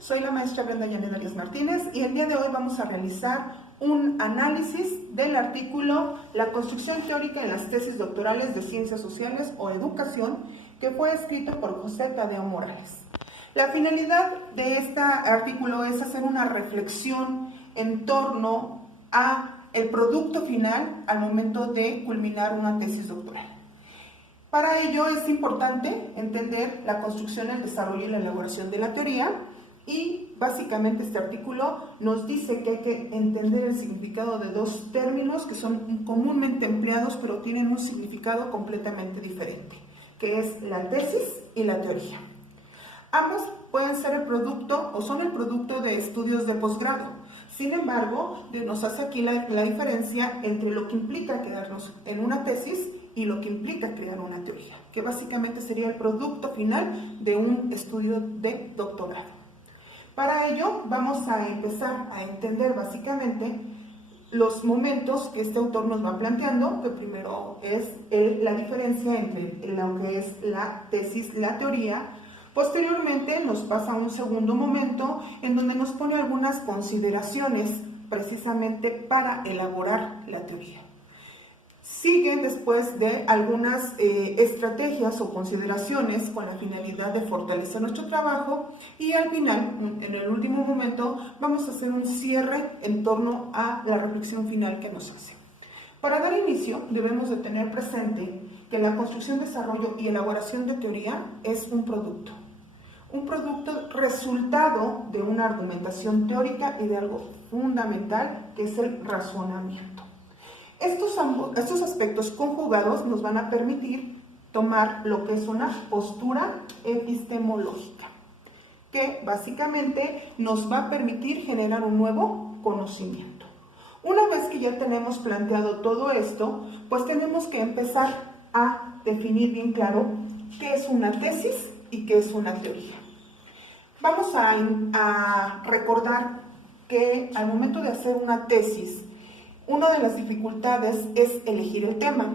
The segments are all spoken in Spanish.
soy la maestra Brenda Yaneda Díaz Martínez y el día de hoy vamos a realizar un análisis del artículo La construcción teórica en las tesis doctorales de Ciencias Sociales o Educación, que fue escrito por José Tadeo Morales. La finalidad de este artículo es hacer una reflexión en torno a el producto final al momento de culminar una tesis doctoral. Para ello es importante entender la construcción, el desarrollo y la elaboración de la teoría, y básicamente este artículo nos dice que hay que entender el significado de dos términos que son comúnmente empleados pero tienen un significado completamente diferente, que es la tesis y la teoría. Ambos pueden ser el producto o son el producto de estudios de posgrado. Sin embargo, nos hace aquí la diferencia entre lo que implica quedarnos en una tesis y lo que implica crear una teoría, que básicamente sería el producto final de un estudio de doctorado. Para ello, vamos a empezar a entender básicamente los momentos que este autor nos va planteando, que primero es la diferencia entre lo que es la tesis y la teoría. Posteriormente nos pasa a un segundo momento en donde nos pone algunas consideraciones precisamente para elaborar la teoría. Siguen después de algunas estrategias o consideraciones con la finalidad de fortalecer nuestro trabajo, y al final, en el último momento, vamos a hacer un cierre en torno a la reflexión final que nos hace. Para dar inicio, debemos de tener presente que la construcción, desarrollo y elaboración de teoría es un producto resultado de una argumentación teórica y de algo fundamental, que es el razonamiento. Estos aspectos conjugados nos van a permitir tomar lo que es una postura epistemológica, que básicamente nos va a permitir generar un nuevo conocimiento. Una vez que ya tenemos planteado todo esto, pues tenemos que empezar a definir bien claro qué es una tesis y qué es una teoría. Vamos a recordar que al momento de hacer una tesis, una de las dificultades es elegir el tema.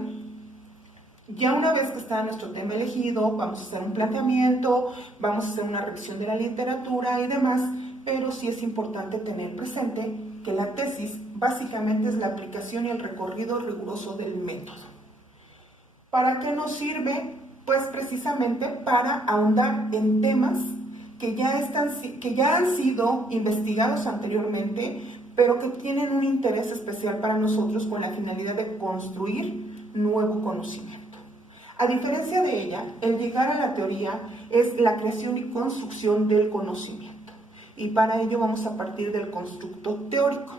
Ya una vez que está nuestro tema elegido, vamos a hacer un planteamiento, vamos a hacer una revisión de la literatura y demás, pero sí es importante tener presente que la tesis básicamente es la aplicación y el recorrido riguroso del método. ¿Para qué nos sirve? Pues precisamente para ahondar en temas que ya han sido investigados anteriormente, pero que tienen un interés especial para nosotros con la finalidad de construir nuevo conocimiento. A diferencia de ella, el llegar a la teoría es la creación y construcción del conocimiento, y para ello vamos a partir del constructo teórico.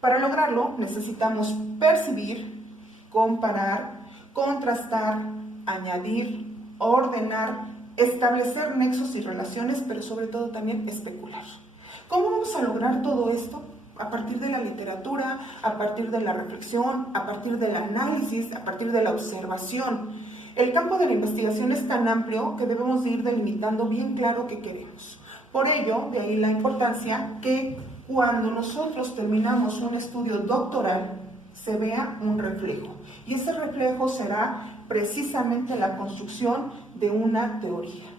Para lograrlo necesitamos percibir, comparar, contrastar, añadir, ordenar, establecer nexos y relaciones, pero sobre todo también especular. ¿Cómo vamos a lograr todo esto? A partir de la literatura, a partir de la reflexión, a partir del análisis, a partir de la observación. El campo de la investigación es tan amplio que debemos de ir delimitando bien claro qué queremos. Por ello, de ahí la importancia que cuando nosotros terminamos un estudio doctoral se vea un reflejo. Y ese reflejo será precisamente la construcción de una teoría.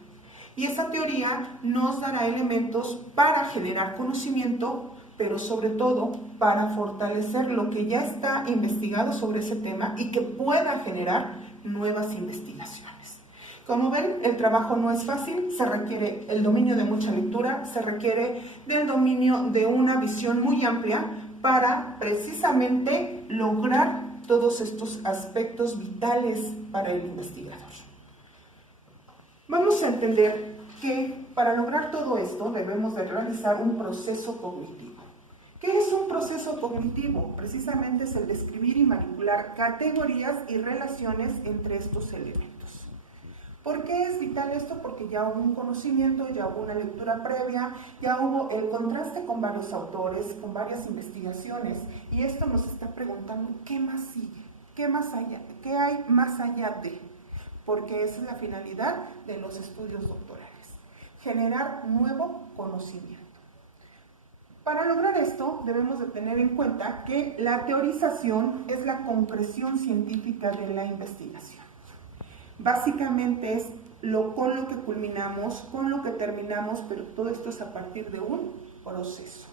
Y esa teoría nos dará elementos para generar conocimiento, pero sobre todo para fortalecer lo que ya está investigado sobre ese tema y que pueda generar nuevas investigaciones. Como ven, el trabajo no es fácil, se requiere el dominio de mucha lectura, se requiere del dominio de una visión muy amplia para precisamente lograr todos estos aspectos vitales para el investigador. Vamos a entender que para lograr todo esto debemos de realizar un proceso cognitivo. ¿Qué es un proceso cognitivo? Precisamente es el describir y manipular categorías y relaciones entre estos elementos. ¿Por qué es vital esto? Porque ya hubo un conocimiento, ya hubo una lectura previa, ya hubo el contraste con varios autores, con varias investigaciones, y esto nos está preguntando ¿qué más sigue? ¿Qué más allá? ¿Qué hay más allá de? Porque esa es la finalidad de los estudios doctorales, generar nuevo conocimiento. Para lograr esto, debemos de tener en cuenta que la teorización es la concreción científica de la investigación. Básicamente es con lo que culminamos, con lo que terminamos, pero todo esto es a partir de un proceso.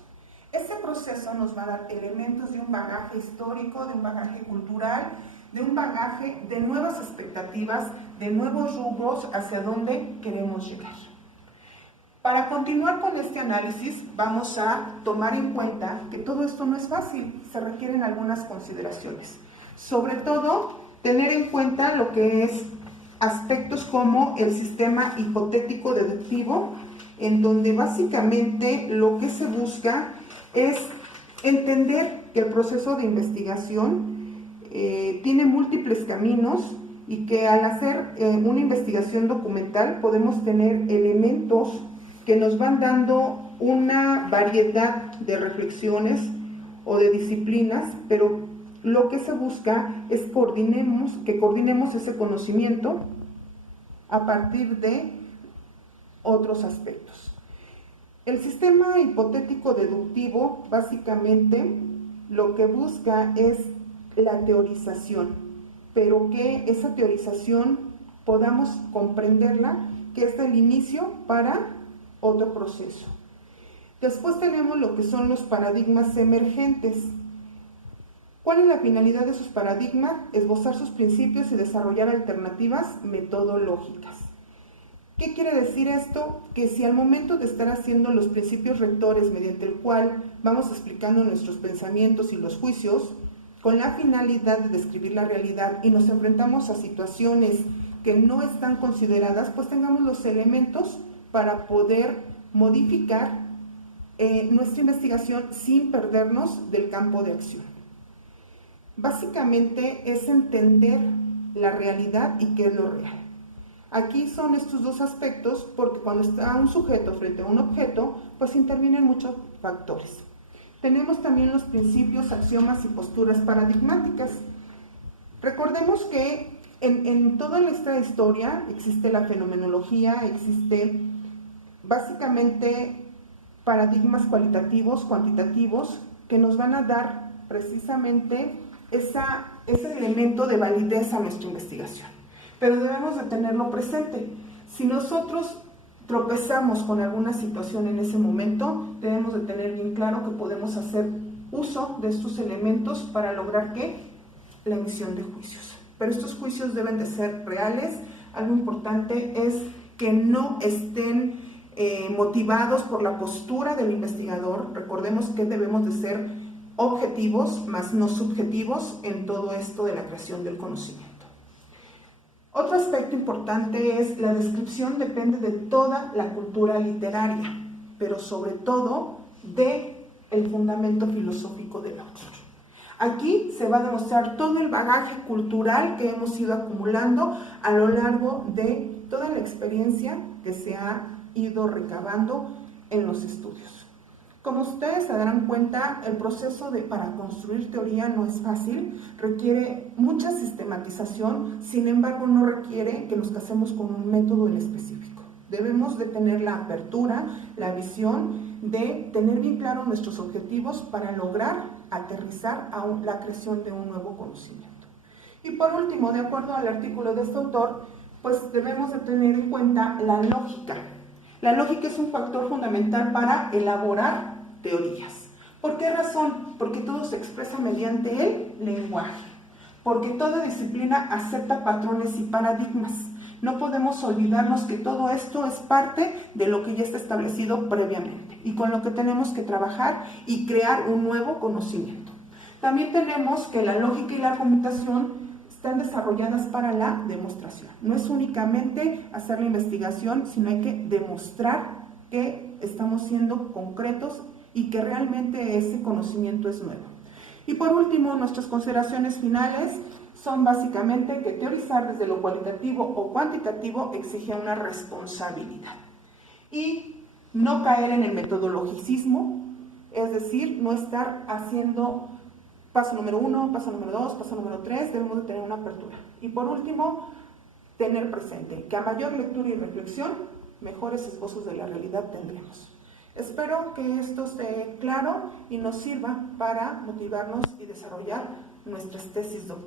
Ese proceso nos va a dar elementos de un bagaje histórico, de un bagaje cultural, de un bagaje de nuevas expectativas, de nuevos rubros hacia donde queremos llegar. Para continuar con este análisis, vamos a tomar en cuenta que todo esto no es fácil, se requieren algunas consideraciones. Sobre todo, tener en cuenta lo que es aspectos como el sistema hipotético deductivo, en donde básicamente lo que se busca es entender que el proceso de investigación tiene múltiples caminos y que al hacer una investigación documental podemos tener elementos que nos van dando una variedad de reflexiones o de disciplinas, pero lo que se busca es que coordinemos ese conocimiento a partir de otros aspectos. El sistema hipotético deductivo básicamente lo que busca es la teorización, pero que esa teorización podamos comprenderla, que es el inicio para otro proceso. Después tenemos lo que son los paradigmas emergentes. ¿Cuál es la finalidad de esos paradigmas? Esbozar sus principios y desarrollar alternativas metodológicas. ¿Qué quiere decir esto? Que si al momento de estar haciendo los principios rectores mediante el cual vamos explicando nuestros pensamientos y los juicios, con la finalidad de describir la realidad y nos enfrentamos a situaciones que no están consideradas, pues tengamos los elementos para poder modificar nuestra investigación sin perdernos del campo de acción. Básicamente es entender la realidad y qué es lo real. Aquí son estos dos aspectos porque cuando está un sujeto frente a un objeto, pues intervienen muchos factores. Tenemos también los principios, axiomas y posturas paradigmáticas. Recordemos que en toda esta historia existe la fenomenología, existe básicamente paradigmas cualitativos, cuantitativos, que nos van a dar precisamente ese elemento de validez a nuestra investigación. Pero debemos de tenerlo presente. Si nosotros tropezamos con alguna situación en ese momento, debemos de tener bien claro que podemos hacer uso de estos elementos para lograr la emisión de juicios. Pero estos juicios deben de ser reales. Algo importante es que no estén motivados por la postura del investigador. Recordemos que debemos de ser objetivos, más no subjetivos en todo esto de la creación del conocimiento. Otro aspecto importante es la descripción depende de toda la cultura literaria, pero sobre todo del fundamento filosófico del autor. Aquí se va a demostrar todo el bagaje cultural que hemos ido acumulando a lo largo de toda la experiencia que se ha ido recabando en los estudios. Como ustedes se darán cuenta, el proceso para construir teoría no es fácil, requiere mucha sistematización, sin embargo no requiere que nos casemos con un método en específico. Debemos de tener la apertura, la visión de tener bien claros nuestros objetivos para lograr aterrizar a la creación de un nuevo conocimiento. Y por último, de acuerdo al artículo de este autor, pues debemos de tener en cuenta la lógica. La lógica es un factor fundamental para elaborar teorías. ¿Por qué razón? Porque todo se expresa mediante el lenguaje. Porque toda disciplina acepta patrones y paradigmas. No podemos olvidarnos que todo esto es parte de lo que ya está establecido previamente y con lo que tenemos que trabajar y crear un nuevo conocimiento. También tenemos que la lógica y la argumentación están desarrolladas para la demostración. No es únicamente hacer la investigación, sino hay que demostrar que estamos siendo concretos y que realmente ese conocimiento es nuevo. Y por último, nuestras consideraciones finales son básicamente que teorizar desde lo cualitativo o cuantitativo exige una responsabilidad y no caer en el metodologicismo, es decir, no estar haciendo paso número 1, paso número 2, paso número 3, debemos de tener una apertura. Y por último, tener presente que a mayor lectura y reflexión, mejores esbozos de la realidad tendremos. Espero que esto esté claro y nos sirva para motivarnos y desarrollar nuestras tesis doctorales.